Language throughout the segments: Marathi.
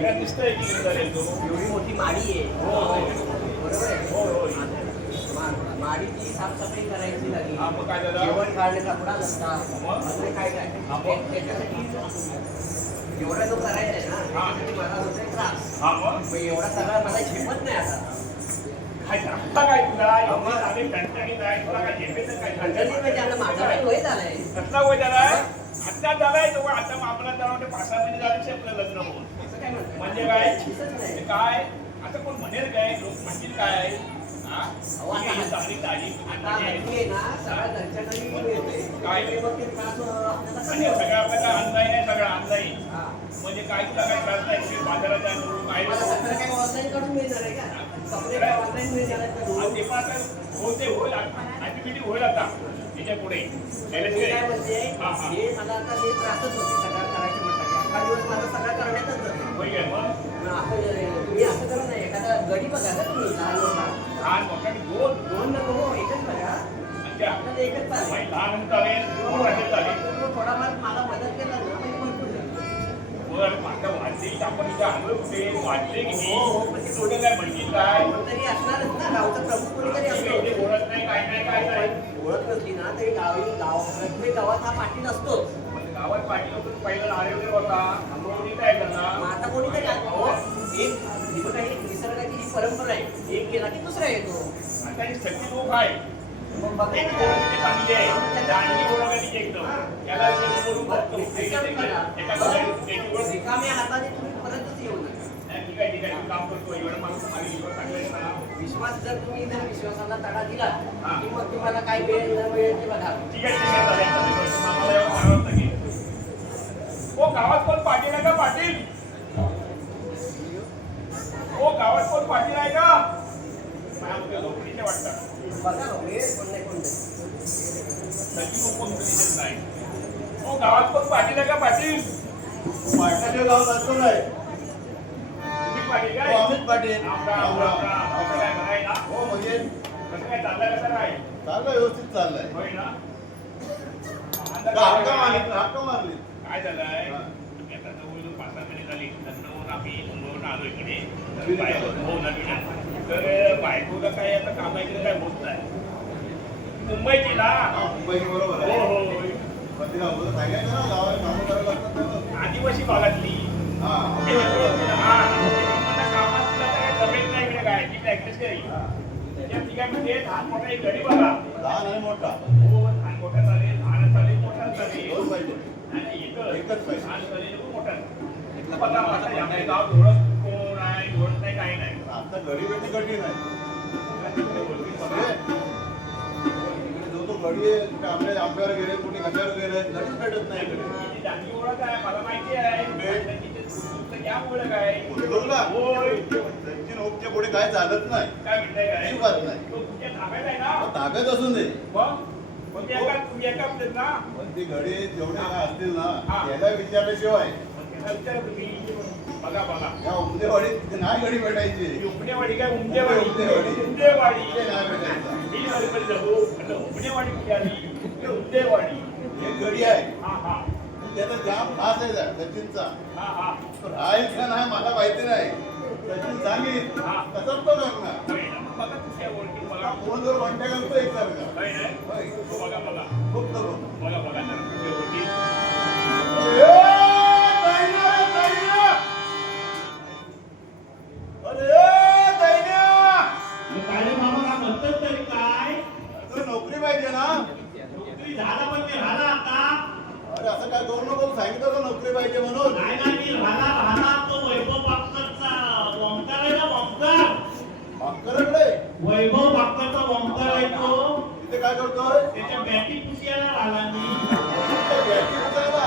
सगळ्यात दिसतंय की चालेल तो एवढी मोठी माडी आहे. हो बरोबर आहे. हो हो माडीची साफसफाई करायची लागली. हा मग काय झालं जेवण काढणे कपडा नसता मग? अजून काय काय त्याच्यासाठी एवढा जो करायचा आहे ना त्याच्यासाठी मला होतोय त्रास. हा मग एवढा सगळा मला झेपत नाही आता. काय आता काय तुला एवढी साधी टणटणीत आहे तुला काय झेपेचं काय खंडणी म्हणजे आता माझा काही वय झालंय. कसला वय झालाय आता झालाय तो आता आपल्याला जाऊन 5-6 महिने झाले आपलं लग्न होऊन असं काय म्हणतात म्हणजे काय दिसत नाही. काय आता कोण म्हणेल काय लोक म्हणतील काय हा अहो, आता ही चांगली ताजी आता हल्ली आहे ना सगळ्या घरच्या घरी मिळते. काय? ते बघ ते त्रास आपल्याला कमी आणि होतो. सगळं आपल्याला ऑनलाईन आहे सगळं ऑनलाईन हा. म्हणजे काय तुला काय त्रास नाही तुम्ही बाजारात जाऊन काय मला सगळं काही ऑनलाईन काढून मिळणार आहे का? कपडे काय ऑनलाईन मिळणार आहेत का धुवून? ते पण आता होते होईल ऍक्टिव्हिटी होईल आता त्याच्या पुढे मी काय म्हणते हा हा हे मला आता हे त्रासच होते सगळं करायचं म्हटलं की अख्खा दिवस माझा सगळं करण्यातच जातो. होईल काय मग मग आपण तुम्ही असं करा ना एखादा गडी बघा ना तुम्ही लहान मोठा. लहान मोठा दोन दोन नको हो एकच बघा. अच्छा आपल्याला एकच चालेल. लहान चालेल मोठा चालेल तो थोडाफार मला मदत केला ना म्हणजे भरपूर झालं. बरं आता वाढले आपण इथं आलो कुठे वाढले की हो, हो, पण ते कुठे काय म्हणतील काय कोणतरी असणारच ना गावचा प्रमुख कोणीतरी असतो. इथे ओळख नाही काय नाही काय नाही ओळख नसली ना तरी प्रत्येक गावात हा पाटील असतोच. गावात पाठी होतो पहिला आरोग्य होता कोणी काय करणार मग आता कोणीतरी हो एक इथं काही निसर्गाची ही परंपरा आहे. एक गेला की दुसरा येतो. आता ही सगळी लोक आहे मग बघायचं किती चांगली आहे दांडी ओळखायची एकदम याला बोलून बघतो रिकाम्या हाताने तुम्ही परतच येऊ नका. ठीक आहे तू काम करतो एवढं मला विश्वास टाकलाय ना विश्वास जर तुम्ही जर विश्वासाला तडा दिला हा. की मग तुम्हाला काय वेळ न वेळ ते बघा. ठीक आहे चालेल आम्हाला एवढं सांगावं की हो गावात कोण पाटील आहे का पाटील हो गावात कोण पाटील आहे का लोकरीचे वाटतात बघा वेळ कोण नाही कोण नाही. सचिन कोण दिसत नाही हो गावात कोण पाटील आहे का पाटील पाटलाच्या गावात असतो नाही. तुम्ही पाटील काय अमित पाटील. राम राम राम राम असं काय बघाय ना हो म्हणजे कसं काय चाललंय कसं काय चाललंय व्यवस्थित चाललंय. होय ना हाका मारली. काय झालंय आता जवळजवळ 5-6 महिने झाली लग्न होऊन आम्ही मुंबईवरून आलो इकडे नवीन तर आहे. हो नवीन आहे. तर बायकोला काय आता कामाकडे काय होत नाही मुंबईची ना मुंबई बरोबर हो आहे. हो पण तिला अगोदर सांगायचं ना गावात कामं करायला लागतात तेव्हा. आदिवासी भागातली हा. कामात तुला काय जमेल नाही इकडे काय ती प्रॅक्टिस केली त्या ठिकाणी लहान मोठा एक गडी बघा लहान आणि मोठा हो लहान मोठा चालेल लहान चालेल मोठा चालेल दोन पाहिजे. आणि इथं एकच पाहिजे. लहान चालेल मोठा इथलं बघा माझा आपल्या गाव ओळख कोण आहे ओळख नाही काही नाही आता गडी भेटणे कठीण आहे. इकडे जो तो गडी आहे कुठे आपल्या आंब्यावर गेले कुठे कशावर गेले गडीच भेटत नाही इकडे. तिची चांगली ओळख आहे मला माहिती आहे तिथे या ओळख आहे उद्योगला होय सचिन होपच्या पुढे काय चालत नाही. काय म्हणताय काय अजिबात नाही. तो तुमच्या ताब्यात आहे ना मग ताब्यात असून दे. मग तुम्ही एका म्हणतात ना पण ती घडी जेवढे काय असतील ना हा. त्याला विचारल्याशिवाय मग त्याला विचारा तुम्ही बघा बघा या उमदेवाडीत नाही गडी भेटायची. उमनेवाडी काय उमदेवाडी उमदेवाडी. उमदेवाडी ते नाही भेटायचं. मी नॉर्मल जातो म्हटलं उमनेवाडी कुठे आली ते उमदेवाडी एक गडी आहे हा हा त्याचा जाम खास आहे सचिनचा. हा हा राहील का नाही मला माहिती नाही. सचिन सांगितलं हा. तसंच तो करणार. होय ना? मग बघा तुमच्या ओळखी बघा फोनवर कॉन्टॅक्ट करतो एक सारखा. होय नाही? होय. तो बघा बघा खूप तर बघा बघा जरा तुमच्या ओळखी काय रे मामा का म्हणतात तरी काय नोकरी पाहिजे ना. नोकरी झाला पण ते राहिला आता अरे असं काय करू नको सांगितलं होतं नोकरी पाहिजे म्हणून. नाही नाही मी राहिला तो वैभव बापकरचा ओंकार आहे ना ओंकार अक्कलकडे वैभव बापकरचा ओंकार आहे तो तिथे काय करतोय. त्याच्या बॅटी पुसियाला राहिला मी बॅटरी कुठायला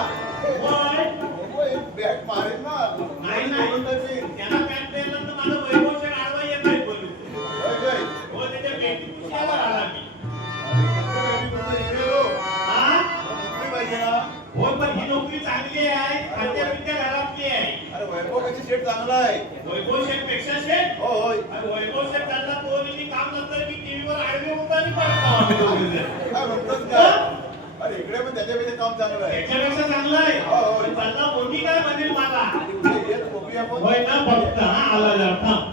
होय एक बॅट मारेल ना. नाही नाही त्याला बॅट द्यायला तर मला वैभवच्या आडवा येत आहे बोलू हो त्याच्या बॅटी पुसियाला राहिला मी हा नोकरी पाहिजे ना. हो पण ही नोकरी चांगली आहे खात्या पित्या घरातली आहे अरे वैभव कशी शेट चांगला आहे. वैभव शेठ पेक्षा शेठ हो होय. आणि वैभव शेठ चालला तो आणि काम नंतर मी टीव्हीवर आडवे होता आणि पडतो काय म्हणतोस का. अरे इकडे पण त्याच्यापेक्षा काम चांगलं आहे. त्याच्यापेक्षा चांगलं आहे हो, हो. पण चालला मोठी काय म्हणेल मला आणि उद्या येत कोपिया आपण होय ना फक्त हा आला जरा थांब.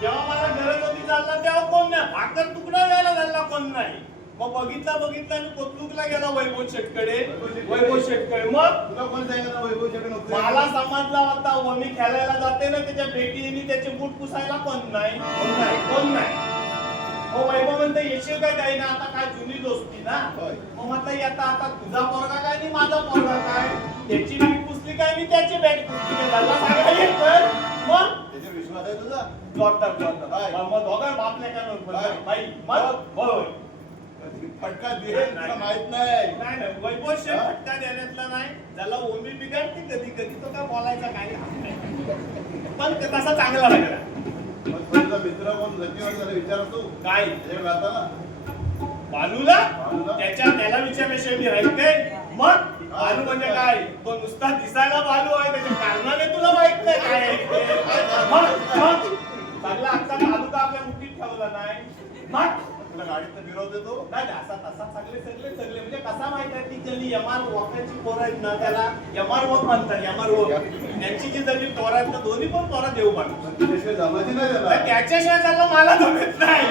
जेव्हा मला गरज होती चालला तेव्हा कोण नाही, भाकर तुकडा द्यायला झाला कोण नाही. मग बघितला आणि कोथरूडला गेला वैभव शेटकडे. मग तुला कोण सांगितलं वैभव शेट नव्हतं? मला समजला होता वमी खेळायला जाते ना त्याच्या भेटीने त्याचे बूट पुसायला कोण नाही. मग वैभव म्हणते येशील काय काही ना आता काय जुनी दोस्ती ना. होय. मग म्हटलं येता आता तुझा पोरगा काय आणि माझा पोरगा काय, त्याची बॅग पुसली काय मी त्याची बॅग पुसली काय झाला सांगायला येतं. मग त्याच्यावर विश्वास आहे तुझा? जोरदार मग दोघं बापले काय बाई मग होय फटका दे तुला माहित नाही. नाही वैभव शेठ फटका देण्यातला नाही, त्याला ओमी बिघडते कधी कधी तो काय बोलायचा काही पण तसा चांगला लागला. मग तुझा मित्र कोण जखमीवर त्याला विचारतो काय त्याच्याकडे राहता ना बालूला बालूला? त्याला विचारल्याशिवाय मी राहील काय. मग बालू म्हणजे काय, तो नुसता दिसायला बालू आहे, त्याच्या कारणाने तुला माहित नाही काय आहे ते. मग चांगला आजचा तालुका आपल्या मुठीत ठेवला नाही. मग तुला गाडीत फिरवत देतो. नाही असा तसा सगळे म्हणजे कसा माहित आहे ती ज्यांनी यमार वॉकाची पोरं आहेत ना त्याला यमार वॉक म्हणतात. यमार वॉक त्यांची जी जमीन पोरं आहेत ना दोन्ही पण पोरं देऊ माणूस. त्याशिवाय जमायची नाही त्याला. त्याच्याशिवाय त्याला मला जमेत नाही,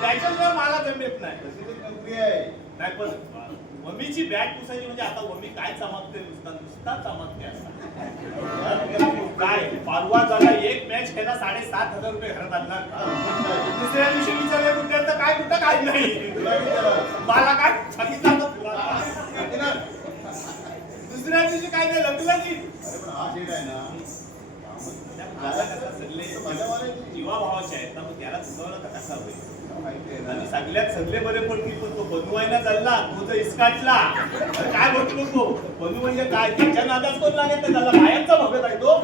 त्याच्याशिवाय मला जमेत नाही. तशी ती नोकरी आहे. नाही पण वमीची बॅग पुसायची म्हणजे आता वमी काय चमकते नुसता चमकते असं काय. परवा झाला एक मॅच खेळला 7,500 रुपये घरात आणला. दुसऱ्या दिवशी विचारलं कुठे तर काय कुठं काय नाही. तुला विचारा. मला काय सांगितलं दुसऱ्या दिवशी काय नाही लग्न की अरे पण हा शेट आहे ना मजा मारायची. जीवा भावाचे आहेत ना मग त्याला सुचवलं का कसा होईल. माहिती आहे आणि ना. सगळ्यात सगळे बरे पडतील पण तो बनवायला चालला तो जर इसकाटला तर काय म्हणतो नको. बनू म्हणजे काय त्याच्या नादात कोण लागेल तर त्याला बायांचा भगत आहे तो.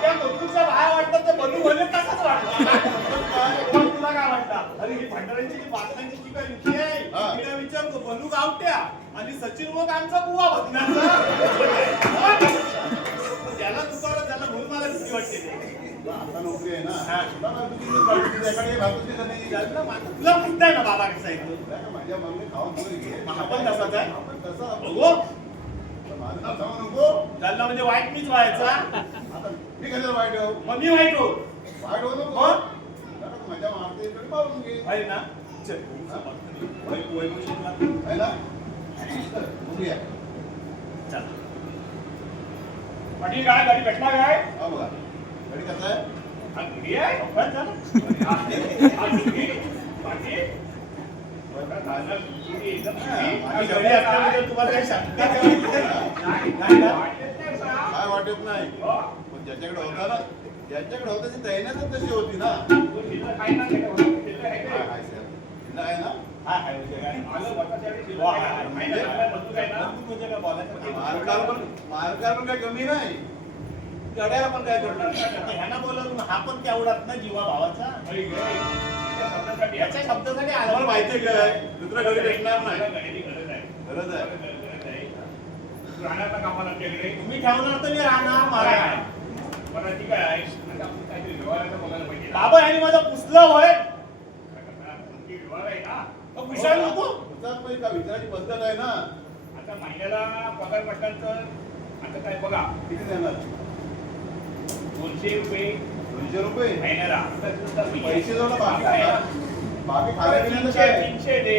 त्या कोथरूडच्या बाया वाटतात ते बनू म्हणजे तसंच वाटतं. तुला काय वाटतं अरे ही भंडाऱ्यांची जी बातम्यांची जी काही युती आहे तिला विचारतो बनू गावट्या आणि सचिन मग आमचा बुवा बघण्याचा त्याला दुपारा त्याला म्हणून मला भीती वाटते ते. आता नोकरी आहे ना हा. तुला माहिती की मी गाडी तुझ्याकडे घालतोच का नाही? त्याला तुला माहित आहे ना बाबा कसा आहे तो. काय का माझ्या मम्मी खाऊन थोडी घे. हा पण तसाच आहे. आपण तसं बघू माझं नाव सांगू नको. त्याला म्हणजे वाईट मीच व्हायचा आता मी कशाला वाईट हो? मग मी वाईट हो वाईट होऊ नको. मग? जरा मजा मारते इकडे पाहून घे. आहे ना चल वैभवशीला आहे ना? चल, बघूया. चल पाटील काय गाडी भेटला काय हा बघा. गाडी कसं आहे? हा घरी आहे बस झालं. हा, घरी. पाटील बरं, झालं. घरी एकदम घरी. आणि घरी असल्यामुळे तुम्हाला काही शंका नाही, नाही ना? वाटत नाही सर. काय वाटत नाही हो. पण ज्याच्याकडे होता ना ज्याच्याकडे होता ती तैनातच तशी होती ना. तो शिल्लक आहे ना, शिल्लक आहे काय का? काय सर? तिला आहे ना? हा आहे म्हणजे काय आलं बसासाठी शिल्लक वा, आहे आहे. ना? माहिती आहे ना, बंदूक आहे ना? बंदूक म्हणजे काय बोलायचं मार्गावर पण काही कमी नाही. गाड्याला पण काय कमी नाही. आता ह्यांना बोलवून हा पण तेवढाच ना जीवा भावाचा अरे, त्या शब्दासाठी याच्या शब्दासाठी आला तुम्हाला माहिती आहे काय दुसरं घरी भेटणार नाही. घरी गरज आहे. गरज आहे. गरज आहे. तू राहणार ना कामाला आमच्याकडे? तुम्ही ठेवणार तर मी राहणार मला काय. बरं, ठीक आहे. आता आपण काहीतरी व्यवहाराचं बघायला पाहिजे ना. बाबा यांनी माझं पुसलं होय काय करणार? तुमची व्यवहार आहे ना? मग पुसायला नको तुझा पण का विचाराची पद्धत आहे ना. आता महिन्याला पगार म्हटलं तर आता काय बघा, किती देणार? 200 रुपये 200 रुपये महिन्याला. पैसे जोडा बाकी आहे ना? बाकी खाण्यापिण्याचं 300 काय? 300 दे.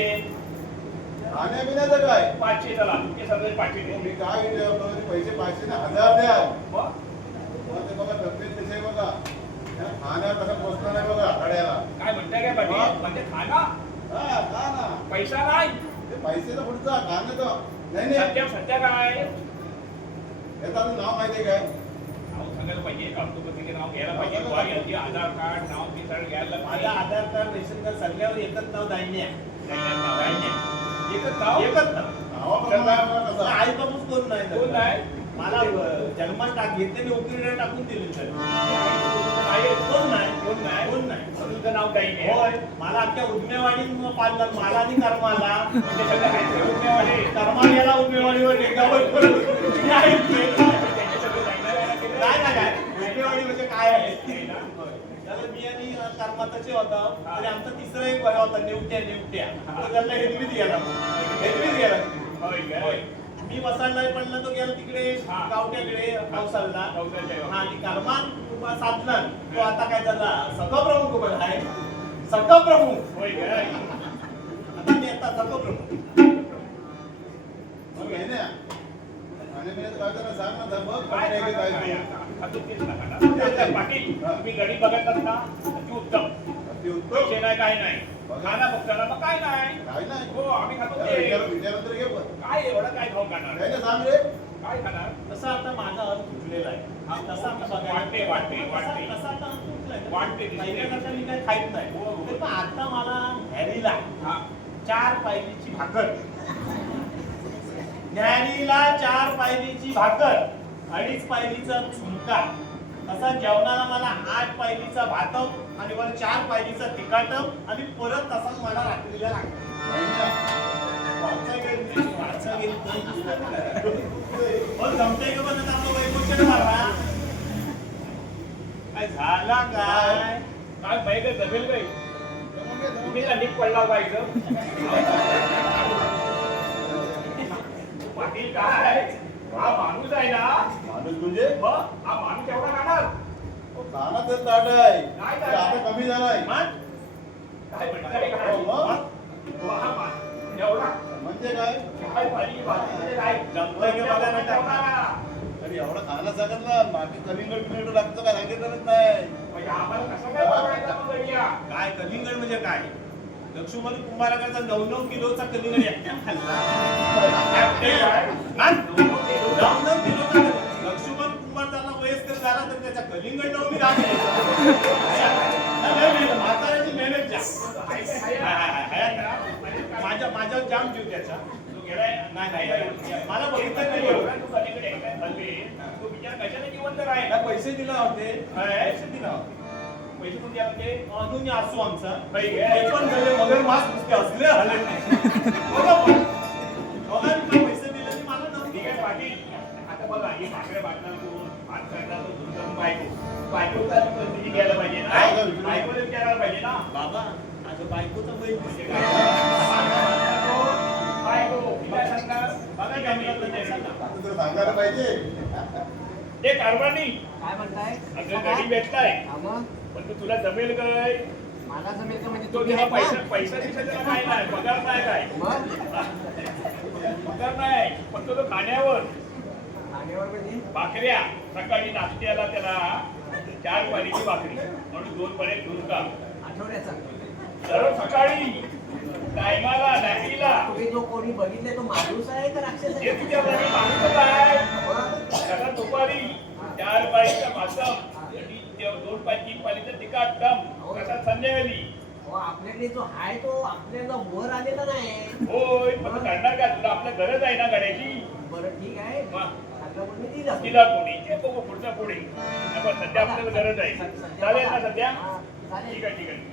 खाण्यापिण्याचं काय? 500 चला, तुमचे सगळे 500 मी दे. काय विचारतो पैसे 500 ने 1000 द्या. मग? मग ते बघा तब्येत कशी आहे बघा. या खाण्यावर कसं पोचणार आहे बघा गाड्याला. काय म्हणताय काय पाटील? म्हणजे खाना हा का ना पैसा नाही. ते पैसे तर पुढचा खाण्याचं नाही नाही सध्या काय याचं अजून नाव माहिती आहे काय? नाव सांगायला पाहिजे, कागदपत्राचे नाव घ्यायला पाहिजे, बुवा याची आधार कार्ड नाव ते सगळं घ्यायला माझं पाहिजे. आधार कार्ड रेशन कार्ड सगळ्यावर एकच नाव दाईन्या एकच नाव? एकच नाव नावाप्रमाणे आहे बघा कसं. आई बाबूच कोण नाही कोण त्याला. नाही? मला जन्मात घेतले नोकरीला टाकून दिले सर आहे. कोण नाही कोण नाही? कोण नाही तुझं नाव काही नाही. होय मला अख्ख्या उद्मेवाडीत पाडलं मला आणि कर्माला म्हणजे सगळे आहेत ते उमेदवार. कर्मा गेला उद्मेवाडीवर एकावर नाही त्यांचे सगळे जाहिरात केले. नाही उद्मेवाडी म्हणजे काय आहे त्याला मी आणि कर्माताचे होता आणि आमचा तिसरा एक वय होता नेवट्या तो त्याला हेदवीत गेला होय काय? मी वसाडला पडला तो गेला तिकडे हा. गावट्याकडे पावसाला चौथ्याच्या हा आणि कर्मान साधला तो आता काय झाला सखप्रमुख पण आहे सखप्रमुख होय काय? आता मी आता सखप्रमुख मग आहे ना खाण्यापिण्याचं काय जरा सांग ना जरा बघ काय काय काय काय? काय अजून तेच नका ना. पाटील तुम्ही गडी बघतात ना ती उत्तम. अति उत्तम पैसे नाही काय नाही खाना बघताना मग काय नाही. काय नाही हो आम्ही खातो जरा ते. विचारानंतर घे पण. काय एवढं काय खाऊन खाणार? काय ना सांग रे काय खाणार? तसं आता माझा अर्थ तुटलेला आहे तसा आता बघायला वाटते. तसा आता अर्थ तुटलाय वाटते. पहिल्यासारखा मी काय खाईत नाही हो, हो. तर पण आता मला न्यारीला हा. 4 पायलीची भाकर न्यारीला 4 पायलीची भाकर 2.5 पायलीचा झुणका तसा जेवणाला मला 8 पायलीचा भातम आणि वर 4 पायलीचा तिखाटम आणि परत तसाच मला रात्रीला लागतो वाचा गेली जमतंय का पण आपलं वैभवचंद मारा काय झाला काय काय बाईक जमेल काही तुम्ही नीट पडला पाहिजे. पाटील काय हा माणूस आहे ना माणूस म्हणजे मग हा माणूस एवढा खाणार कानाचं ताट आहे नाही ते आता कमी झालाय मान काय म्हणताय काय? हो, मग? हा माणूस एवढा म्हणजे काय काय पाणी भाजीमध्ये काय जमतंय का बघा ना एवढा. अरे एवढा खायला सांगितलं बाकी कलिंगड बिलिंगड लागतं काय सांगितलंच नाही म्हणजे आम्हाला कसं काय बनवायचं मग गडिया? काय कलिंगड म्हणजे काय लक्ष्मण कुंभाराकडचा 9-9 किलोचा कलिंगड एकट्याने खाल्ला ते काय? हा? 9-9 किलोचा लक्ष्मण कुंभार त्याला वयस्कर झाला तर त्याच्या कलिंगड नवमी म्हाताऱ्याची मेहनत जास्त माझ्यावर जाम जीव त्याचा तू गेलाय? नाही मला बघितलं नाही एवढा एवढं. तू पलीकडे एकटाच चालले. तू बिचारा कशाने जिवंत राहील? त्याला पैसे दिले होते पैसे दिले होते पैसे कुठे आले? अजूनही असू आमचा बाई, ते पण झाले मगर मास नुसते असले आले बघा पण आधी भाकऱ्या भाजणार कोण, भात करणार तो दुसरं बायको तिने घ्यायला पाहिजे ना, काय? बायकोला विचारायला पाहिजे ना. बाबा माझं बायकोचं बैल म्हणजे दिसते काय? बायको काय सांगणार? बघा ठीक आहे, मी तुझ्या सांगणार. आता तुला सांगायला पाहिजे. ते कारभारी काय म्हणताय अगं गडी भेटलाय हा मग पण तू तुला जमेल काय? मला जमेल का म्हणजे तो तुम्ही त्याला आहेत ना? पैसा त्याला काय नाही, पगार नाही काय, मग पगार नाही पण तो खाण्यावर खाण्यावर म्हणजे भाकऱ्या सकाळी नाश्त्याला त्याला 4 वारीची भाकरी म्हणून 2 पर्यंत दूध का आठवड्याचा दररोज सकाळी टायमाला नाईला तुम्ही जो कोणी बघितले तो माणूस आहे का राक्षस हे आहे तुझ्यासाठी माणूस आहे. मग त्याला दुपारी 4 पाळीचा भातम आणि 2 पाय 3 पाळीचा तिखट दम कसा संध्याकाळी हो, आपल्याकडे जो आहे तो आपल्याला वर आलेला नाही होय पण तू करणार का? तुला आपल्या गरज आहे ना गाड्याची. बरं ठीक आहे मग सांगा पण मी दिला तिला कोणी ते बघू पुढचा पुढे पण सध्या आपल्याला गरज आहे. चालेल ना सध्या? हा, चालेल. ठीक आहे ठीक आहे.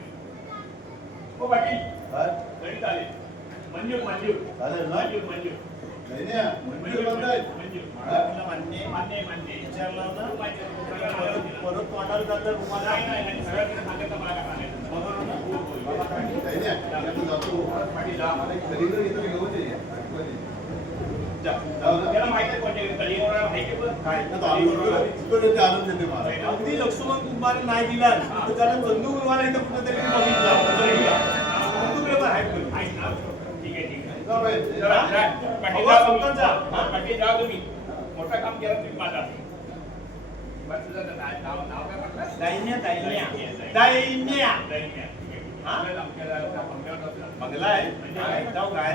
हो पाटील काय? घरी चालेल. मंजूर मंजूर चालेल ना? मंजूर मंजूर नाही ना, मंजूर म्हणताय. मंजूर मला मान्य मान्य मान्य विचारलं ना परत परत तोंडाला जातं रुमाला नाही नाही नाही सगळं तिला सांगायचं मला काय सांगायचं. बरोबर ना? हो, हो. नाही ना, मी आता जातो. पाटील जा. मला एक सिलेंडर इथं घेऊन ये. जा. त्याला माहिती आहे कोणत्या कलिंगवर आहे की बघ. काय? ना तो आलो. तिकडे ते आणून देते मला. अगदी लक्ष्मण कुंभार नाही दिला तर त्याला चंदू गुरुवाला इथं कुठेतरी बघितलं चंदू पेपर आहे पण. आहे ना? ठीक आहे ठीक आहे. जा बाई. जरा, जरा. पाटील अहो, जा तुम्ही. समजा. हा, पाटील जा तुम्ही. मोठं काम केलं तुम्ही माझा. बस तुझं नाव नाव काय म्हटलं? दैन्या दैन्या दैन्या. दैन्या हा? आपल्याला आमच्या बंगल्यावर बसला. बंगला आहे काय जाऊ काय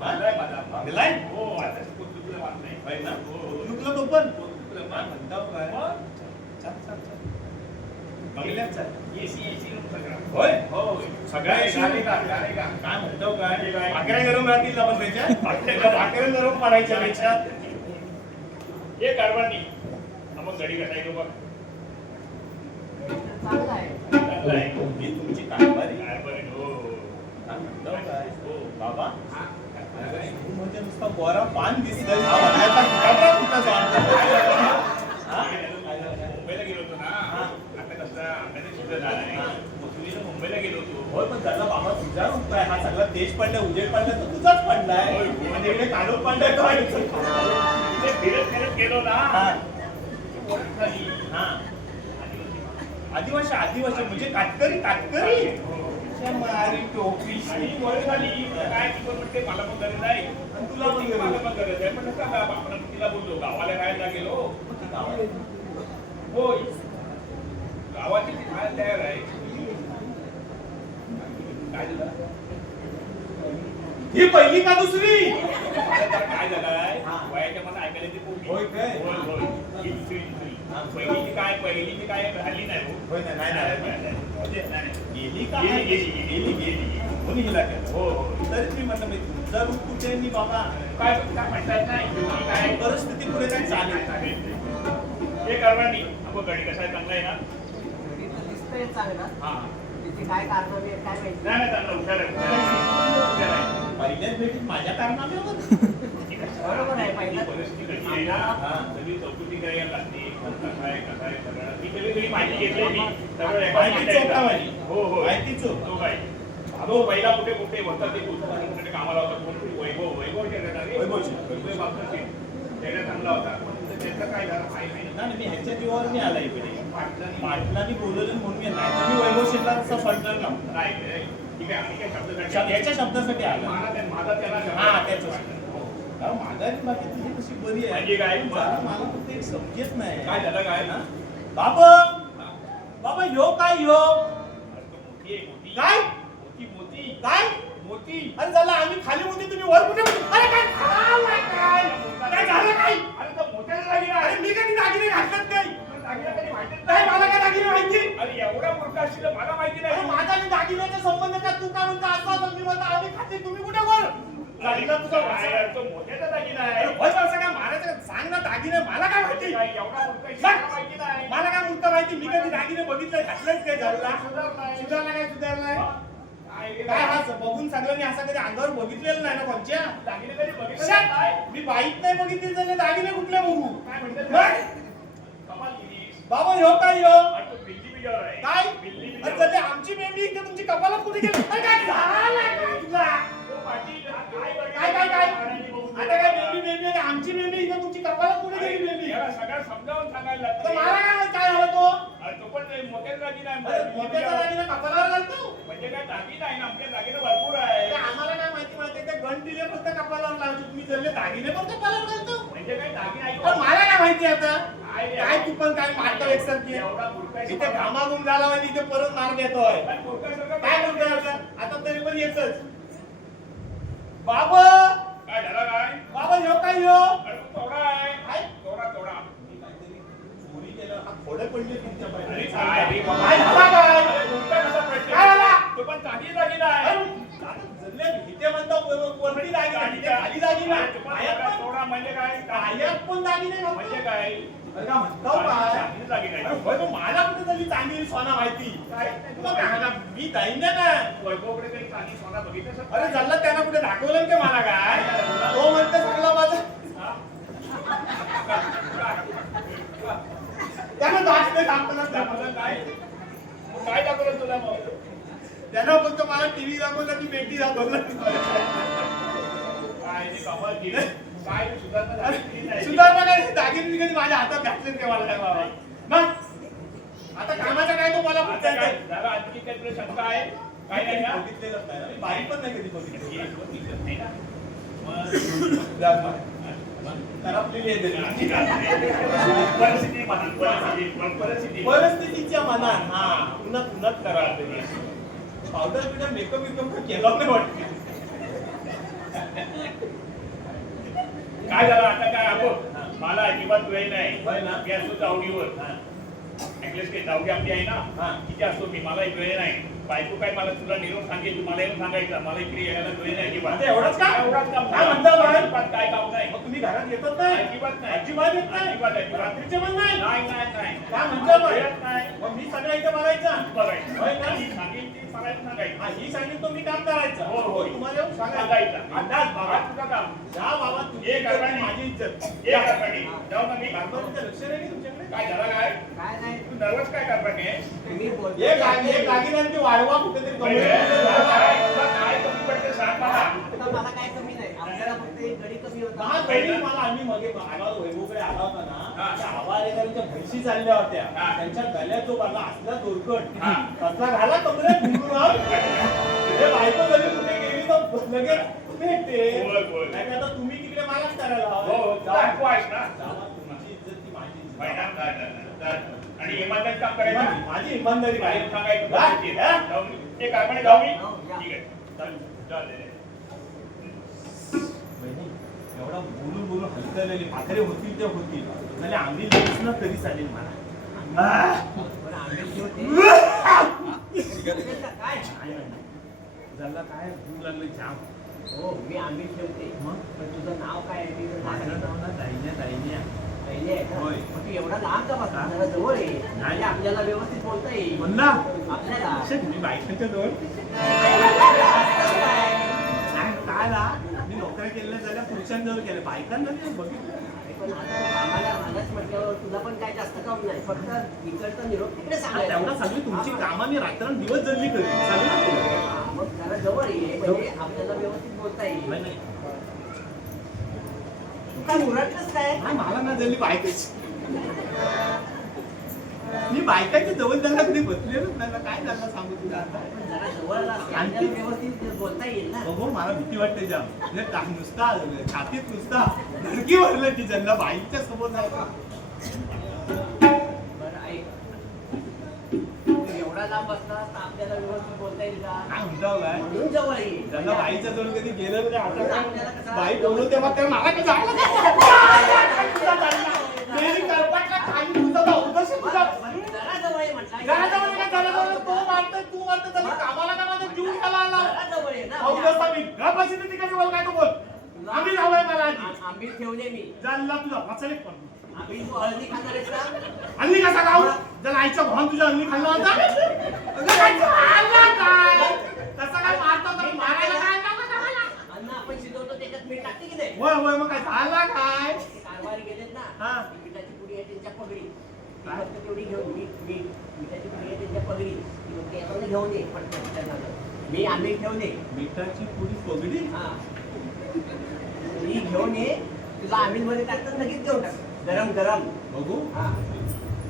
बंगला आहे माझा. बंगला आहे हो, आता तुला बांधलंय. होय ना हो, हो. चुकलं तो पण तुला हा, बांध. म्हणताव काय मग? चल, चल, चल. बंगल्यात चल. एसी रूम सगळा. होय हो. सगळ्या AC झाले का? झाले का? काय म्हणताव काय भाकऱ्या गरम राहतील ना पण त्याच्यात भाकऱ्या गरम पडायच्या त्याच्यात हे कारभारी. हा, मग गडी कसा आहे तो बघ. चांगला आहे चांगला आहे. ही तुमची कारभारी कारभारी, हो, हो. काय म्हणताव काय हो. बाबा हा, तू म्हणजे नुसता गोरा पान दिसतंय हा वाटायचा कपडा कुठं जाणार? हा? मुंबईला गेलो होतो ना. हा. आता कसं आपल्याला शिकलं झालं हा. मुलीला मुंबईला गेलो होतो. होय पण त्याला बाबा तुझा काय हा सगळा देश पडलाय उजेड पडलाय तर तुझाच पडलाय होय. म्हणजे इकडे काढून पडलाय तो तिथे फिरत फिरत गेलो ना. हा ओळख झाली. हा आदिवासी आदिवासी म्हणजे काटकरी काटकरी मारी टोपी आणि ओळख झाली. काय ती पण म्हणते मला पण गरज आहे. आणि तुला पण गरज आहे. मला पण गरज आहे. पण नका का आपण तिला बोललो गावाला राहायला गेलो. होय. गावाची ती राहायला तयार आहे. काय झालं? ही पहिली का दुसरी काय झालंय? हा. वयाच्या मला ऐकायला ती पोटी. होय काय? होय, होय. ही दुसरी. हा. पहिलीची काय हल्ली नाही हो. होय ना नाही नाही म्हणजे नाही. गेली का गेली, गेली, गेली, गेली. म्हणून हिला केलं हो, हो. तरी मी म्हटलं मी तुमचा रूप कुठे आहे? मी बाबा काय काय म्हणतात नाही. शेवटी काय परिस्थिती पुढे काय चालेल हे कारभारी. आपण गडी कसा आहे चांगला आहे ना. घरी तर दिसतंय चांगला हा. तिथे काय कारणामे आहेत काय माहिती नाही नाही चांगला हुशार आहे, हुशार आहे. हुशार आहे. पहिल्याच भेटीत माझ्या कारणाम्यावर बरोबर आहे, पहिला- ही परिस्थिती कशी आहे ना. हा. सगळी चौकशी करायला लागते. कसं आहे सगळं. ही सगळी माहिती घेतली मी. सगळं एका माहिती मिनिटात चोख आहे माझी. हो हो. माहिती चोख. तो काय तो पहिला कुठे कुठे होता ते कुठे कामाला होता. कोण वैभव शेजारी. वैभव शेजारी. वैभव बापू शेठ. त्याला चांगला होता. पण त्याचं काय झालं माहिती नाही. नाही मी ह्याच्या जीवावर मी आला इकडे पाटलांनी पाटलांनी बोलवलं म्हणून मी नाही तर मी वैभव शेटला तसा फंडर ना नाही रे. ठीक आहे आम्ही काय शब्द याच्या शब्दासाठी आला माझा त्याला हा त्याचं कारण माघारी बाकी तुझी कशी बरी आहे म्हणजे काय? मला फक्त एक समजेत नाही काय झालं काय ना बाबा बाबा ह्यो काय ह्यो मोती आहे मोती. काय मोती मोती काय मोती. अरे झालं आम्ही खाली होती तुम्ही वर कुठे होते? अरे काय काय झालं काय अरे तर मोठ्याला दागिना अरे आहे. मी कधी दागिने घातलेत काय दागिना कधी माहितीच नाही नाही. मला काय दागिने माहिती अरे एवढा मूर्ख असशील तर मला माहिती अरे नाही. माझा आणि दागिन्याचा संबंध का तू काय म्हणता असं असं मी म्हणतो आम्ही खाते तुम्ही कुठे वर दागिना तुझा काय वासा- तो मोठ्याचा दागिना अरे आहे. होय असं काय मारायचं का? सांग ना दागिने मला काय माहिती काय एवढा मूर्ख असशील मला माहिती नाही. मला काय मुद्दा माहिती मी कधी दागिने बघितलं घातलं काय झालं सुधार नाही. सुधारला काय सुधारलाय काय हा बघून सगळ्यांनी असा कधी अंगावर बघितलेलं नाही ना कोणच्या दागिने कधी बघितलं शाट! काय मी बाईक नाही बघितली तर दागिने कुठले बघू काय म्हणतात बघ! कमाल केलीस बाबा ह्यो काय ह्यो आणि तो बिल्ली बिजावर आहे काय बिल्ली अरे बिजावर सध्या आमची मेंढी इथे तुमची कपालात कुठे गेली अरे काय झालं काय तुला? तो पाटील हा काय बघितलं? काय काय काय महाराणी बघून आता काय मेंढी आणि आमची मेंढी इथे तुमची कपालात कुठे गेली मेंढी याला सगळं समजावून सांगायला आता लागतं. मला काय माहित काय झालं तो अरे तो पण मोठ्या दागिना आहे. अरे मोत्याचा दागिना कपालावर घालतो म्हणजे काय दागिना आहे ना आमच्या दागिना भरपूर आहे ते आम्हाला काय माहिती त्या गण दिले फक्त कपालावर लावतो तुम्ही जल्ले दागिने पण कपालावर घालतो म्हणजे काय दागिना आहे पण मला काय माहिती आता काय रे? काय तू पण काय मारतो एकसारखी एवढा मूर्ख आहे. इथे घामाघूम झाला आणि इथे परत मार देतोय पण मूर्खासारखं काय बोलतोय आता आता तरी पण एकच बाबा काय झालं काय बाबा ह्यो काय ह्यो अरे तू थोडा आहे काय? थोडा थोडा चोरी केलं हा थोडे पडले तुमच्या अरे पायात. काय रे बाबा? काय झाला काय अरे मूर्ख कसा पडते? काय झाला? तो पण चांगली दागिना आहे अरे, जल्ले इथे म्हणतो कोणती दागिने इथे खाली दागिने अरे तू पण पायात पण थोडा म्हणजे काय पायात पण दागिने घालतो? म्हणजे काय अरे का म्हणतो काय चांगली दागिना अरे आहे. होय, पण मला कुठे झाली चांगली सोना माहिती काय? तुला काय सांगा, मी दैन्य ना वैभवकडे काही चांगली सोना बघितलं असेल? अरे झालं त्यांना कुठे दाखवलं की मला काय तो म्हणतो सगळं माझं हा? त्यांना दाखवलं दाखवलं दाखवलं काय काय दाखवलं तुला मग त्यांना फक्त मला टीव्ही दाखवलं ती बेटी दाखवलं काय रे कमाल केली काय रे सुधारणा झाली की नाही? सुधारणा काय दागिने मी कधी माझ्या हातात घातले ते मला काय बाबा मग आता कामाचा काय तो मला आता फक्त काय झालं आणखी काय तुला शंका आहे काय नाही ना बघितलेलंच नाही ना. बाई पण नाही कधी बघितली हे बघितलं नाही ना मग करपलेली आहे तरी. परिस्थिती म्हणा परिस्थिती परिस्थितीच्या मनात हा उन्हात उन्हात करा तरी पावडर बिवडर मेकअप बिकअप केला नाही वाटत काय झालं आता काय आपण मला अजिबात वेळ नाही होय ना? मी असतो चावडीवर ऐकलेस की चावडी आपली आहे हा. ना तिथे असतो मी मला एक वेळ नाही बायको काय मला तुला निरोप सांगेल मला येऊन सांगायचं मला इकडे यायला वेळ नाही अजिबात आता एवढंच का? एवढंच काम काय म्हणता बाई? अजिबात काय काम नाही मग तुम्ही घरात येतात नाही अजिबात नाही अजिबात येत नाही? अजिबात अजिबात रात्रीचे पण नाही नाही नाही नाही काय म्हणता बाई? वेळच नाही मग मी सगळं इथे बघायचं बघायचं होय ना? ती सांगेल ती सांगायचं सांगायचं हा, ही सांगितलं तो मी काम करायचं हो, हो. तुम्हाला येऊन सांगायचं सांगायचं अंदाज बाबा बाबा तुझं काम जा बाबा तुझी ये इज्जत, करवानी. माझी इज्जत ये करपाणी जाऊ ना मी बाबांचं लक्ष नाही तुमच्याकडे काय झालं काय काय नाही तू नर्वस काय करपाणी तुम्ही एक दागिन्यांची वाढवा कुठेतरी कमी तुला काय कमी पडते सांग मला आता मला काय कमी नाही आपल्याला फक्त एक गडी कमी होता हा, तरी मला आम्ही मगे आला होतो, वैभवकडे आला होता ना हा. त्या आवारेकरांच्या म्हशी चालल्या होत्या हा. त्यांच्या गळ्यात जो बाला असला दोरकट हा. तसला घाला कमरे घुंगरून ते बायको जरी कुठे गेली तर लगेच भेटते बोल, बोल. नाही तर आता तुम्ही तिकडे मलाच करायला हो हवं. तुला ऐकू आहेस ना जावा, तुमची इज्जत ती माझी इज्जत. महिना आणि इमानदारी काम करायचं माझी इमानदारी बाहेर बाहेर सांगायचं हा? पद्धतीत. हा? जाऊ मी. ते कारखाने जाऊ मी हो, या. ठीक आहे चल चल दे. बहिणी, एवढा बोलून बोलून हलकलेली पाखरे होतील ते होतील आणि आम्ही लगेच ना तरी चालेल मला पण आंबे होते काय झाला काय भूक लागली जाम हो मी आंबे ठेवते मग पण तुझं नाव काय आहे ते जर माझं सांगितलं. नाव ना दाहिन्या दाहिन्या पहिले आहे का? होय. मग तू एवढा लांब का बसला जरा जवळ ये म्हणजे आपल्याला व्यवस्थित बोलता येईल म्हणला आपल्याला मी बायकांच्या जवळ नाही काय ना मी नोकऱ्या केल्या झाल्या पुरुषांजवळ केल्या बायकांना नाही बघितलं अरे पण आता कामाला आलाच म्हटल्यावर तुला पण काय जास्त काम नाही फक्त इकडचा निरोप तिकडे तेवढा सांगायचा सगळी तुमची कामाने रात्रंदिवस जल्ली करी सगळं हा, मग जरा जवळ ये म्हणजे आपल्याला व्यवस्थित बोलता येईल नाही, नाही. तू काय मुरटलंच काय नाही, मला ना झाली बायकाची मी बायकाच्या जवळ त्यांना कधी बसलेलंच नाही ना. काय झालं सांगू तुला आता पण जरा जवळ असते, आपल्याला व्यवस्थित बोलता येईल ना हो मला भीती वाटते जाम म्हणजे नुसता छातीत नुसता धडकी भरलं ती ज्यांना बाईच्या समोर जायचं बरं ऐक तू एवढा लांब बसलास तर आपल्याला व्यवस्थित बोलता येईल का काय म्हणताव काय म्हणून जवळ ये ज्यांना बाईच्या जवळ कधी गेलं नाही आता आपल्याला काय कसं- बाई बोलून तेव्हा त्या मला काय झालं मेरी करपाटला खाली तुझा उदास तुझा जरा जवळ ये म्हटलं घराजवळ काय झालं झालं तो मारतोय तू मारतोय त्याला कामाला का माझा जीव घ्यायला आला जरा जवळ ये ना उदास मी घरापाशी तर तिकडे बोल काय तो बोल आम्ही हवंय मला आधी आंबे ठेवले मी झाला तुझा वाचले पण आंबे तू हळदी खाणार आहेस का अन्नी कसा खाऊ जर आईचा भान तुझ्या अन्नी खाल्ला होता अगं काय झालं काय कसा काय होय होय मग काय झाला काय ते कारभारी गेलेत ना हा. ती मिठाची पुडी आहे त्यांच्या पगडी ती काय? फक्त तेवढी घेऊन मिठाची पुडी आहे त्यांच्या पगडी ती म्हणते, "याच्यामध्ये घेऊन ये पटकन त्यांना." मी आम्ही ठेवून ये मिठाची पुडी पगडी हा ती घेऊन ये तुला आम्ही मध्ये टाकतात लगेच देऊन टाक गरम गरम बघू हा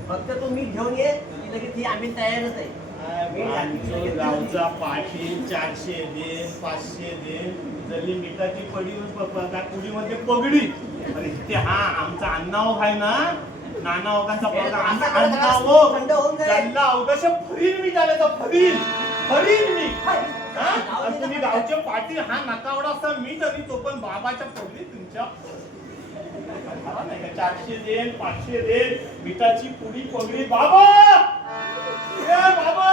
फक्त तू मीठ घेऊन ये की लगेच ती आम्ही तयारच आहे मीठ घातली की आमचं लगेच गावचा पाटील 400 दे 500 दे जरी मिठाची पडी पुडीमध्ये पगडी अरे ते हा आमचा अण्णाव आहे ना नाना ओकांचा पोरगा आमचा थंड अण्णाव होऊन जाईल. त्यांना अवकाश फरीन मी झालं फरीन फरीन मी हा? आणि तुम्ही गावचे पाटील हा नकावडा असा मी तरी तो पण बाबाच्या पगडी तुमच्या खरा नाही का 400 देन 500 देन मिठाची पुडी पगडी बाबा ए बाबा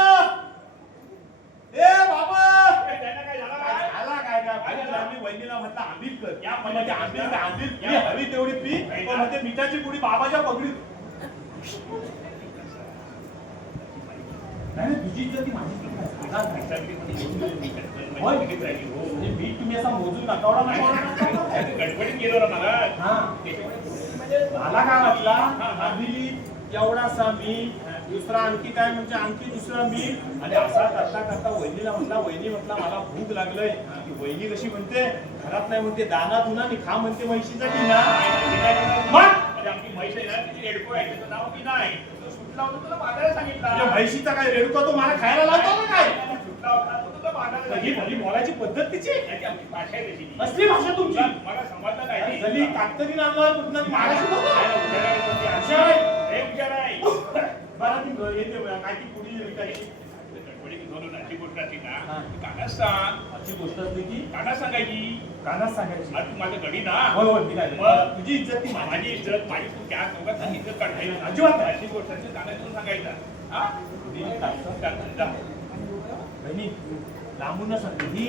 ए बाबा त्यांना काय झालं काय? आला काय काय आम्ही वहिनीला म्हटलं आंबील कर या म्हणजे आंबील हवी तेवढी पी पण म्हणते मिठाची पुडी बाबाच्या पगडीत नाही तुझी इज्जत ती माझी इज्जत नाही. होय. म्हणजे मी तुम्ही असा मोजून नकावडा नाही गडबडीत गेलो ना मला हा मला काय वाटला आधी एवढासा मी दुसरा आणखी काय म्हणजे आणखी दुसरा मी आणि असा करता करता वहिनीला म्हटला वहिनी म्हटला मला भूक लागलंय की वहिनी कशी म्हणते घरात नाही म्हणते दाना धुना आणि खा म्हणते म्हैशीचा टिना अरे आमची म्हैस आहे ना तिची रेडको आहे त्याचं नाव की नाही तो सुटला होता तुला मागायला सांगितलं म्हैशीचा काय रेडको तो मला खायला लावतो ना काय सुटला होता तो तुला मागायला ही सांगितलं. बोलायची पद्धत तिची त्याची आमची भाषा आहे तशी. असली भाषा तुमची मला समजलं नाही जरी कातरी आणला कुठं मागा शिकवतो काय हुशार आहे पण ती हुशार आहे. लय हुशार आहे. मला ती येते काय ती पुढी विकायची गडबडीत घेऊन अशी गोष्ट असते ना हा. ती कानात सांग अशी गोष्ट असली की कानात सांगायची कानात सांगायची आज तू माझं गडी ना होय होय मी काय मग तुझी इज्जत ती माझी माझी इज्जत माझी तू त्या दोघांची इज्जत काढायची अजिबात नाही. अशी गोष्ट असते कानात घेऊन सांगायचं हा मी टाकतो. बहिणी लांबून सांगते ही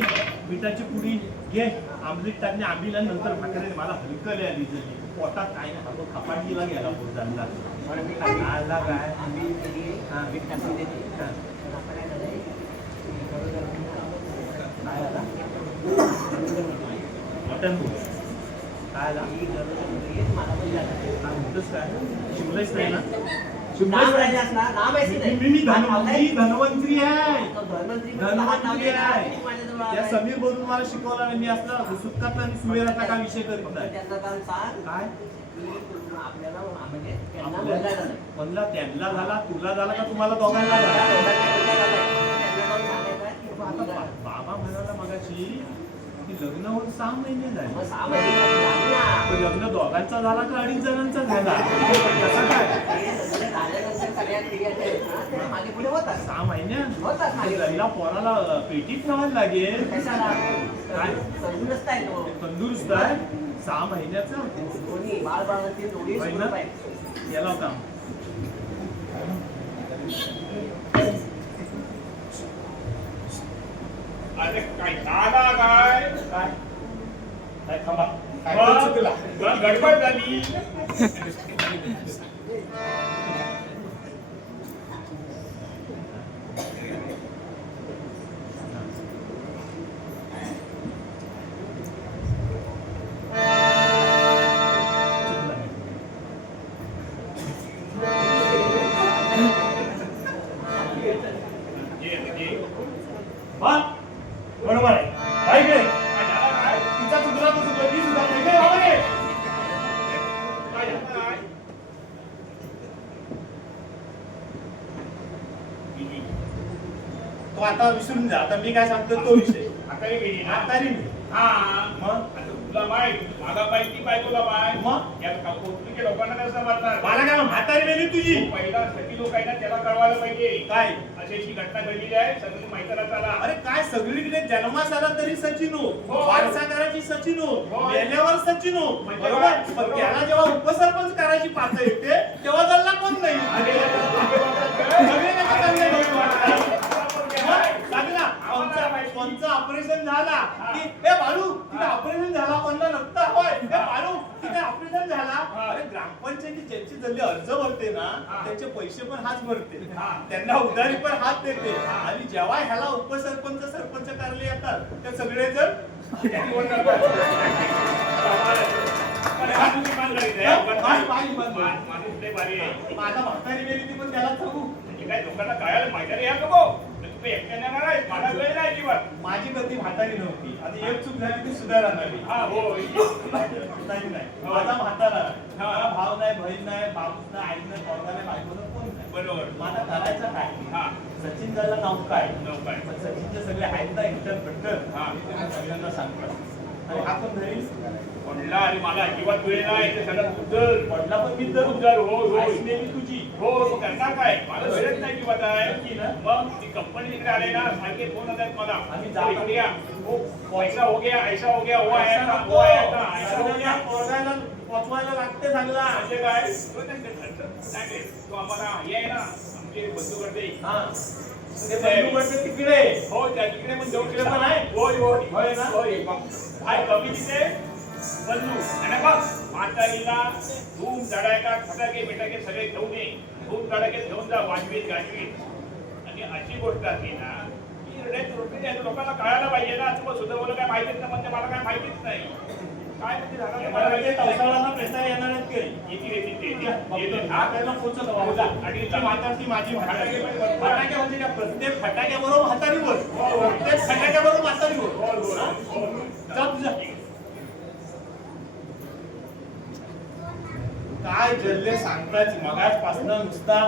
मिठाची पुडी घे आंबलीत टाकणे आंबीला नंतर भाकरीने मला हलकं आली जरी पोटात काय नाही हा तो खपाटीला गेला पोटाला बरं, मी आला काय आम्ही केली हा. मीठ टाकून देते हा. पण आपण काय झालंय, काय आला मटन बोल काय आला ही गरज नाहीये, मला पण लागत काय म्हणतोस काय शिवलायच नाही ना नाम राहिलास ना नाम आहे की मी नाही? धनवंतरी आहे तो धन्वंतरी म्हणून हात धनवंतरी लावले ना, आहे किती माझ्याजवळ त्या आलाय. समीर बोलून मला शिकवला नाही मी असला सुटकातला आणि सुवेरातला काय विषय करीत नाही त्यांना काल सांग काय की आपल्याला म्हणजे त्यांना आपल्या- मुलगा झालाय. म्हणला त्यांना झाला तुला झाला का तुम्हाला दोघांना त्यांना झाला मुलगा झालाय. त्यांना जाऊन सांगायचं की आता मुलगा. बाबा म्हणाला मगाशी की लग्न होऊन 6 महिने झाले मग 6 महिने झाले ना. तर लग्न दोघांचा झाला का 2.5 जणांचा झाला कसं काय ते लग्न झाल्यानंतर सगळ्या क्रिया ज्या आहेत ना, त्या मागे पुढे होतात. 6 महिन्यात होतात मागे पुढे. घरला पोराला पेटीत ठेवायला लागेल कशाला? काय? तंदुरुस्त आहे तो. तंदुरुस्त आहे 6 महिन्याचा कोणी बाळ बाळातील दोन्ही होय ना? स्वरूप आहे. याला काम अरे काय झाला काय काय काय थांबा काय मग चुकला मग गडबड झाली ये. हा बरोबर आहे काय काय काय झालं काय तिचा चुकला तो चुकला ती सुद्धा नाही काय बाबा रे? काय झालं काय तो आता विसरून जा आता मी काय सांगतो तो विषय आता हे गेली ना आता रे मी. हा मग आता तुला माहित मला माहिती बायकोला माहित मग? या पोटलीच्या लोकांना कसं समजणार मला काय म्हातारी वेली तुझी पहिला सगळी लोक आहे ना त्याला कळवायला पाहिजे काय अशी अशी घटना घडलेली आहे सगळी माहिती चला अरे काय सगळीकडे जन्मास आला तरी सचिन हो हो. वारसा करायची सचिन हो हो. मेल्यावर सचिन हो म्हणजे बरोबर काय? पण बरोबर. त्याला जेव्हा उपसरपंच करायची पात्र येते तेव्हा त्याला कोण नाही अरे, सगळे त्याच्या चांगले लोक वाटतात. काय? सांग ना कोणचं ऑपरेशन झाला की ए बाळू तिथे ऑपरेशन झाला कोणता रक्त हवंय ए बाळू तिथे ऑपरेशन झाला अरे ग्रामपंचायती ज्यांची जल्ली अर्ज भरते ना त्याचे पैसे पण हाच भरते त्यांना उधारी पण हात देते आणि जेव्हा ह्याला उपसरपंच सरपंच कार्यालय येतात ते सगळे जण तुझी इमानदारी आहे. माझी इमानदारी. माणूस लय भारी आहे. माझा म्हातारी गेली ती पण त्याला सांगू. म्हणजे काय लोकांना कळायला माहिती नाही, या नको तुम्ही एकट्याने येणार आहे, मला वेळ नाही अजिबात. माझी गती म्हातारी नव्हती आणि एक चूक झाली ती सुधारा झाली. हा हो नाही माझा म्हातारा हा. मला भाव नाही, बहीण नाही, बापूस नाही, आई नाही, पोरगा नाही, बायको नाही, कोण नाही. बरोबर. मला करायचं काय? हा सचिन झाला नाव काय? नौका पण सचिनचे सगळे आहेत ना इंटर पट्टर. हा. त्यांना सगळ्यांना सांगतात. आणि हा कोण धरील? म्हणला आणि मला अजिबात वेळ नाही, ते सगळं उदर पडला पण मी तर उदर हो हो आईस नेली तुझी. हो हो करणार काय, मला वेळच नाही अजिबात आहे. नक्की ना? मग ती कंपनी इकडे आले ना, सारखे फोन येतात मला. आम्ही जातो. इकडे या. हो, पैसा हो गया, ऐसा हो गया, वो आया था, वो आया था, ऐसा हो गया. पोरगाला पोचवायला लागते चांगला. म्हणजे काय तो त्यांचे खर्च नाही रे. तो आम्हाला हे आहे ना, आमचे बंधू करते. हा. ते बंधू म्हणते तिकडे. हो त्या तिकडे पण जाऊ तिकडे पण आहे? होय होय होय ना? होय मग काय कमी तिथे बंधू आणि बघ म्हातारीला धूम धडाका फटाके बिटाके सगळे घेऊन ये. धूम धडाके घेऊन जा, वाजवीत गाजवीत. आणि अशी गोष्ट असते ना की रडेत रोटी आहे, लोकांना कळायला पाहिजे ना. तुम्हाला सुद्धा बोला काय माहितीच नाही, म्हणजे मला काय माहितीच नाही काय म्हणजे झालं मला वाटते तवसाळांना पेसा येणार आहेत काही. येते हा आपल्याला पोचत हवा. आणि ती म्हातारची माझी फटाके म्हातारी. पण बनवा. फटाके म्हणजे काय? प्रत्येक फटाक्याबरोबर म्हातारीवर. प्रत्येक फटाक्याबरोबर म्हातारीवर. हा? जा तुझ्या. काय जल्ले सांगतात मगाचपासनं नुसता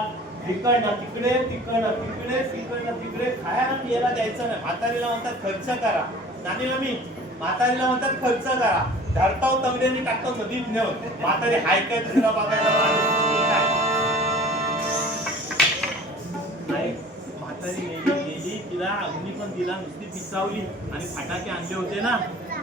तिकडनं तिकडे तिकडनं तिकडे तिकडनं तिकडे खायला यायला द्यायचं नाही. म्हातारीला म्हणतात खर्च करा. नानी मम्मी म्हातारीला म्हणतात खर्च करा. धरताव तंगड्यांनी टाकतो नदीत नेऊन. म्हातारी हाय काय दुसरा बघायला नाही. म्हातारी गेली तिला अग्नी पण दिला, नुसती पिसावली आणि फटाके आणले होते ना.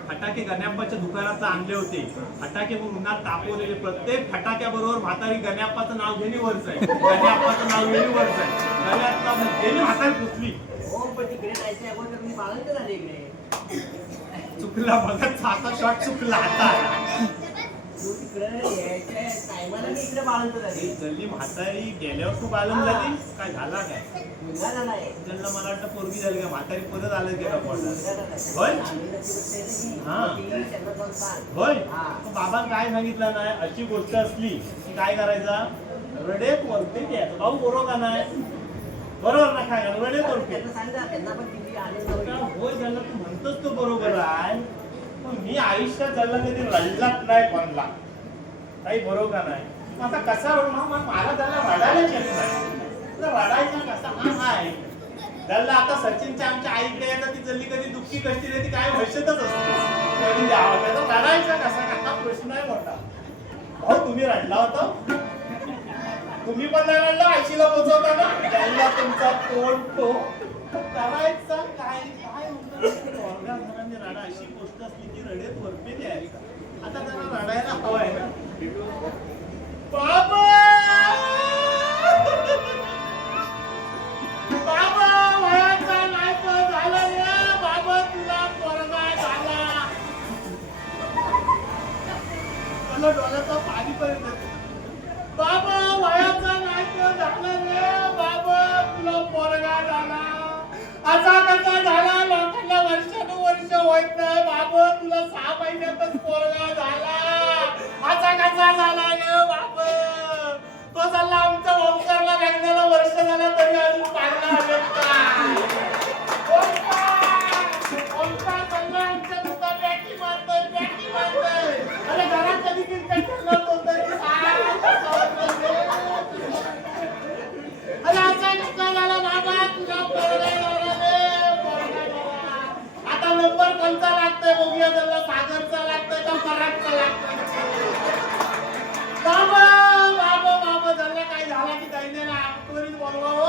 फटाके गण्याप्पाच्या दुकानात आणले होते. फटाके मग उन्हात तापवलेले. प्रत्येक फटाक्याबरोबर म्हातारी गण्याप्पाचं नाव घेणी वरच आहे. गण्याप्पाचं नाव घेणी वरच आहे. गण्याप्पा गेली म्हातारी पुसली. हो पण तिकडे जायचं अगोदर मी बाळंत झाले इकडे. चुकला बघा, साता शॉट चुकला आता. तू तिकडे यायच्या टायमाला मी इकडे बाळंत झाले. ही गल्ली म्हातारी गेल्यावर खूप आनंद झाली. काय झाला काय? मुलगा झालाय. त्यांना मला वाटतं पोरगी झाली का? म्हातारी परत आलं गेला पोटात. मुलगा झालाय. होय? आनंदाची गोष्ट आहे ना ती. हा. ती त्यांना जाऊन सांग. होय? हा. मग बाबा काय सांगितलं नाही, अशी गोष्ट असली की काय करायचा? रडेत वरते द्यायचं. भाऊ बरोबर का नाही? बरोबर ना? काय रडेत वरते. त्यांना सांग ना, त्यांना पण किती आनंद होईल. होय ज्यांना तू म्हणतोस तो बरोबर आहे. पण मी आयुष्यात झाला कधी रडलाच नाही कोणला. काही बरोबर का नाही? मग आता कसा रडणार? मला त्यांना रडायलाच येत नाही. तर रडायचा कसा? हा आहे त्याला. आता सचिनच्या आमच्या आईकडे येतात, ती जल्ली कधी दुःखी कशी ती काय भविष्यातच असते. कधी द्यावं त्याचा रडायचा कसा? हा प्रश्न आहे मोठा. भाऊ तुम्ही रडला होता? तुम्ही पण नाही रडला? आईशीला पोचवताना त्यांना तुमचा तोंड तो करायचा काय? काय म्हणतात रडा अशी गोष्ट असली की रडेत वरते द्यायचा. आता त्यांना रडायला हवाय ना. बाबा बाबा वयाचा नायक झाला रे. बाबा तुला पोरगा झाला. मला डोळ्याचं पाणी पण येतं. बाबा वयाचा नायक झाला रे. बाबा तुला पोरगा झाला. असा कसा झाला? लोकांना वर्षानुवर्ष होत नाही. बाबा तुला 6 महिन्यातच पोरगा झाला. असा कसा झाला रे बाबा? तो झाला आमच्या ओंकारला लग्नाला वर्ष झाला तरी अजून पाडला आले काय? ओंकार चालला आमच्या दुकान बॅटी मारतोय, बॅटी मारतोय. अरे घरात कधी क्रिकेट खेळत होतं की अरे असा कसा झाला बाबा? तुला पोरगा झाला रे. पोरगा झाला. आता नंबर कोणता लागतोय बघूया. त्याला सागरचा लागतोय का परागचा लागतोय? बाबा बाबा बाबा झालं काय झाला की दैन्याला त्वरित बोलवा. हो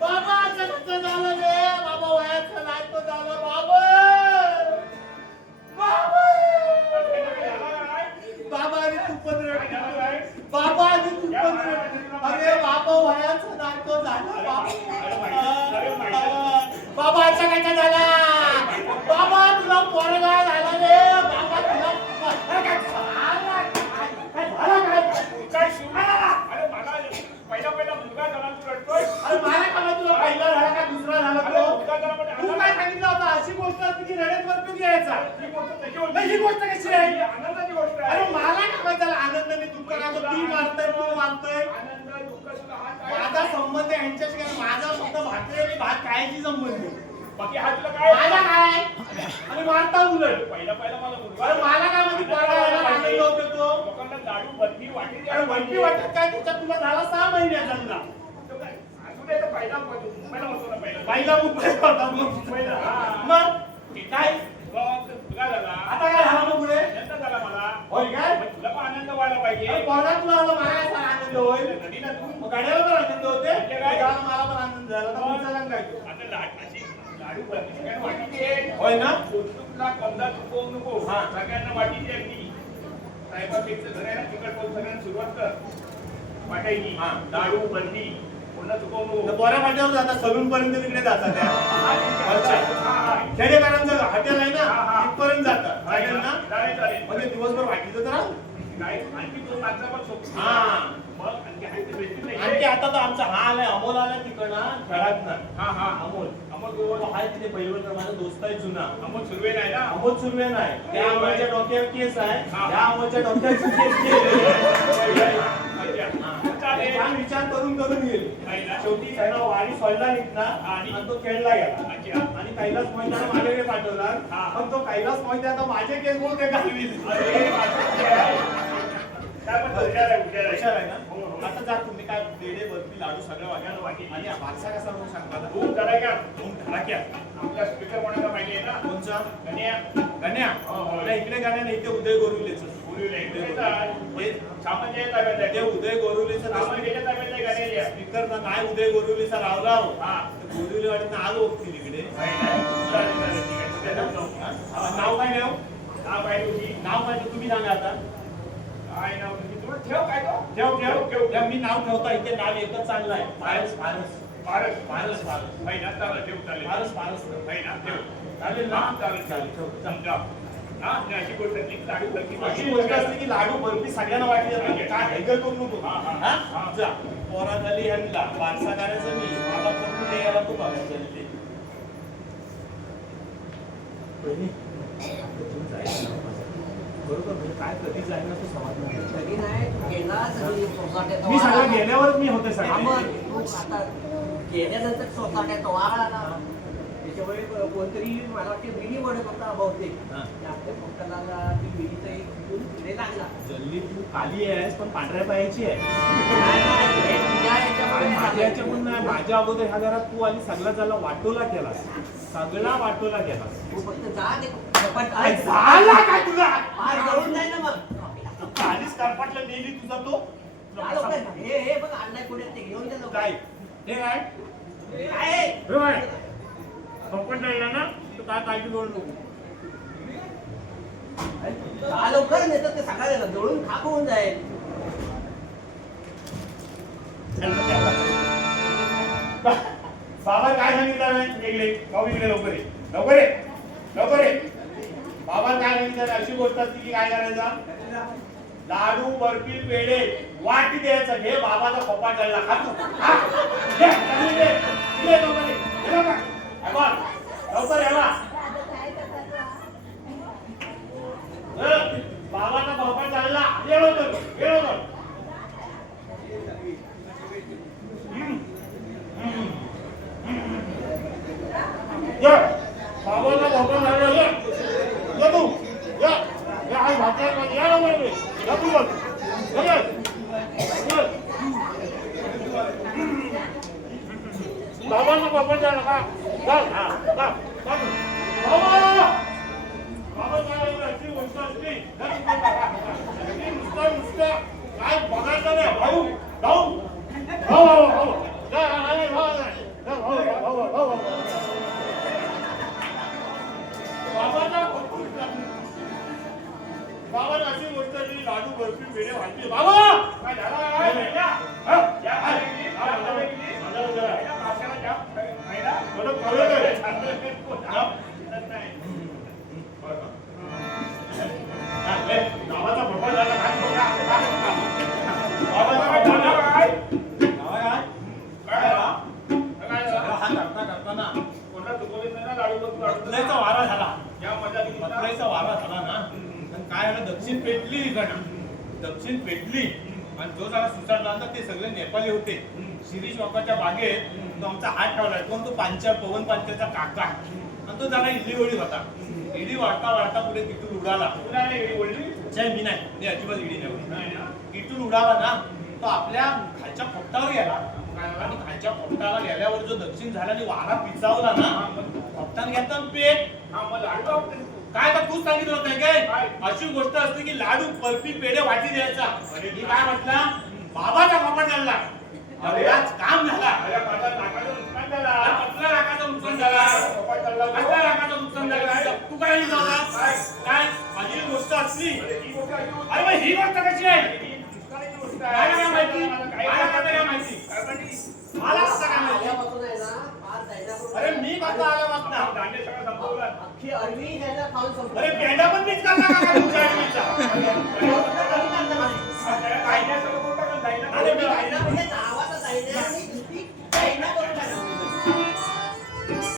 बाबा असं कसं झालं रे? बाबा वयाचं नाही तो झालं. बाबा बाबा बाबा आणि तू पण रड. बाबा आणि तू पण रड. अरे बाबा वयाचं नाही तो झालं. बाबा असं कसं झाला? बाबा तुला पोरगा झाला रे. बाबा तुला काय शिवला? अरे मला पहिला मुलगा झाला, तू रडतोय? अरे मला कळलं तुला पहिला झाला का दुसरा झाला अरे तो? मुलगा झाला म्हणजे तू काय सांगितलं होतं? अशी गोष्ट असते की रडेत वरतून यायचा. ही गोष्ट त्याची होती. नाही ही गोष्ट मानतोय आनंद दुःख सुद्धा हा काय माझा संबंध यांच्याशी काय माझा फक्त भाकरी आणि भात खायची संबंध बाकी हा तुला काय माझा काय आणि मारता उलट पहिला मला मुलगा अरे मला काय माहिती पोराला आनंद होतो तो लोकांना लाडू बर्फी वाटी अरे वरती वाटत काय त्याच्यात तुला झाला 6 महिन्याचा तुला असू दे तर पहिला होतो ना पहिला पहिला मुंबई होता पहिला हा. मग काय मग तुला झाला आता काय झाला मग पुढे आनंद झाला मला होय काय मग तुला पण आनंद व्हायला पाहिजे अरे पोराला तुला आला मला काय सांग आनंद होईल नदीला तू मग गाड्याला पण आनंद होते म्हणजे काय? गावाला मला पण आनंद झाला तर पुढचा रंग काय तो? आता अशी लाडू बर्फी सगळ्यांना वाटीची आहे. होय ना कौतुकला कोणता चुकवू नको हा. सगळ्यांना वाटीची अगदी साहेबापेक्षा घर आहे ना तिकट पाऊस सगळ्यांना सुरुवात कर वाटायची हा. लाडू बर्फी कोणता चुकवू नको तर पोऱ्या फाट्यावर जातात सलून पर्यंत तिकडे जातात त्या अच्छा. हा, हा. खेडेकरांचं हॉटेल आहे ना हा, हा. तिथपर्यंत जातात चालेल ना चालेल चालेल म्हणजे दिवसभर वाटीचं तर राहू काय आणखी तो मागचा पण सोप हा. मग आणखी आहे ते भेटतील नाही आणखी आता तर आमचा हा आलाय अमोल आलाय तिकडनं खेळात ना हा हा अमोल अमोल तो गोवा आहे तिथे पहिलवकर माझा दोस्त आहे जुना अमोल सुरवे नाही ना अमोल सुरवे नाही त्या अमोलच्या डोक्यावर केस आहे हा. त्या अमोलच्या डोक्यावर केस अच्छा. चालेल छान विचार करून गेले नाही ना? शेवटी त्यांना वाडी सोडला निघणार आणि तो खेळला गेला अच्छा. आणि कैलास मोहित्याला माझ्याकडे पाठवला हा. पण तो कैलास मोहिते आता माझे केस बोलते घालविल अरे काय पण हुशार आहे हुशार आहे ना हो, हो. आता जा तुम्ही काय पेढे बर्फी लाडू सगळं वाटलं आणि भाषा कसा म्हणून सांगता ना? खूप जरा का धूम धडाक्या आपला स्पीकर कोणाला पाहिजे ना कोणचा गण्या गाण्या हो, हो. नाही, इकडे गाण्या नाही ते उदय गोरुलेचं पूर्वीला इकडे येतात. हे सामान्य ताब्यात आहे. ते उदय गोरुलेचं सामान्याच्या ताब्यात आहे गाण्याच्या. स्पीकर ना काय उदय गोरुलेचा रावराव हा. गोरुले वाटत आलो बघतील इकडे नाही, नाही. चालेल, चालेल, ठीक आहे. तुझं नाव सांग. हा, नाव काय ठेव नाव काय तुझी? नाव काय ते तुम्ही सांगा आता काय नाव तुझी? तुला ठेव काय तो? ठेव मी नाव ठेवता इथे नाव एकच चांगलं आहे फारस फारस फारस. फारस फारस नाही ना, चालेल, ठेव, चालेल. फारस फारस नाही ना, ठेव. चालेल ना? हा, चालेल, चालेल. ठेव. समजा. हा, आणि अशी गोष्ट नाही, लाडू बर्फी अशी गोष्ट असते की लाडू बर्फी सगळ्यांना वाटली जाते काय हैगल करू नको हा, हा. हा? हा. जा पोरा झाली ह्यांना बारसा करायचं मी मला करून ते यायला तू बघायचं ते बरोबर म्हणजे काय कधी जाईल ना तू समाज कधी नाही गेला तरी सोसाट्यात मी सगळं गेल्यावरच मी होते हा, मग सगळं तू आता गेल्यानंतर सोसाट्यात वाळ आला त्याच्यामुळे कोणतरी मला वाटते विणी वडत होता बहुतेक हा. ते आपल्या पोटाला ती विणीचं एक इथून पुढे लागला जल्ली तू खाली आहेस पण पांढऱ्या पायाची आहे नाही, नाही, हे तुझ्या याच्यामुळे माझ्या झालं. याच्याकडून नाही माझ्या अगोदर ह्या घरात तू आणि सगळा झाला वाटोला केलास सगळा वाटोला केलास तू फक्त जा ते कपाट अरे झाला काय तुझा पाय जळून जाईल ना मग खालीच कारपाटला नेली तुझा तो जा लवकर. हे बघ आणलाय पुढे ते घेऊन जा लवकर. काय हे काय काय हे काय पप्पट नाही ना तू काय काळजी करू नको जा लवकर नाही तर ते सकाळी जळून खाक होऊन जाईल बाबा काय सांगितलं नाही इकडे भाऊ इकडे लवकर ये लवकर ये लवकर ये बाबा काय सांगितलं नाही अशी गोष्ट असते की काय करायचं लाडू बर्फी पेढे वाटी द्यायचं हे बाबाचा पप्पा जळला खातो लवकर यावा बाबाचा पप्पा चालला ये लवकर ये लवकर या बाबाला भोपळा झाला या या तू या या आई भाकऱ्या या ना मध्ये या तू बघ या बाबांना भोपळा झाला का चल हा का बाबा बाबा काय अशी गोष्ट असते नुसतं काय बघायचं नाही भाऊ भाऊ भाऊ भाऊ बाबा अशी गोष्ट लाडू बर्फी पेढे वाटते बाबा काय झालं गावाचा भोपा झाला वारा झाला मथुराईचा वारा झाला ना काय दक्षिण पेटली दक्षिण पेटली आणि जो जरा सुसारला ना ते सगळे नेपाली होते. शिरीष बाबाच्या बागेत तो आमचा हात ठेवलाय. कोण तो पांचाळ पवन पांचाळचा काका आणि तो जरा इडली वडी होता. इडी वाढता वाढता पुढे तिथून उडाला. तुला नाही एवढी बोलली? जय मी नाही, मी अजिबात इडी नाही. नाही ना? इथून उडाला ना तो आपल्या खालच्या पोपटावर गेला आणि खालच्या पोपटाला गेल्यावर जो दक्षिण झाला आणि वारा पिचावला ना पोपटाने घेतला पेट. हा, मग लाडू आवडते ना तू. काय तर तूच सांगितलं होतं काय काय? अशी गोष्ट असते की लाडू बर्फी पेढे वाटी द्यायचा. मी काय म्हटलं बाबाचा पोपट झाला एवढाच काम झाला. अरे माझा नाकाचं नुकसान झाला. अरे कसल्या लाखाचं नुकसान झाला, पोपट चालला. कसल्या लाखाचं नुकसान झालं. तू काय लिहिलं होता काय? काय माझी ही गोष्ट असली. अरे ही गोष्ट अशी होती. अरे मग ही गोष्ट कशी आहे ही नुकसानीची गोष्ट मला आहे. काय माहिती, मला काही मला काय माहिती, काय माहिती? मला कसं काय माहिती. आल्यापासून आहे ना पाच जायच्यापासून अरे मी कसं आलो आपण वाचना. दांडे सगळं संपवला. अख्खी अरवी जायला खाऊन संपलं. अरे पेंडा पण मीच करणार का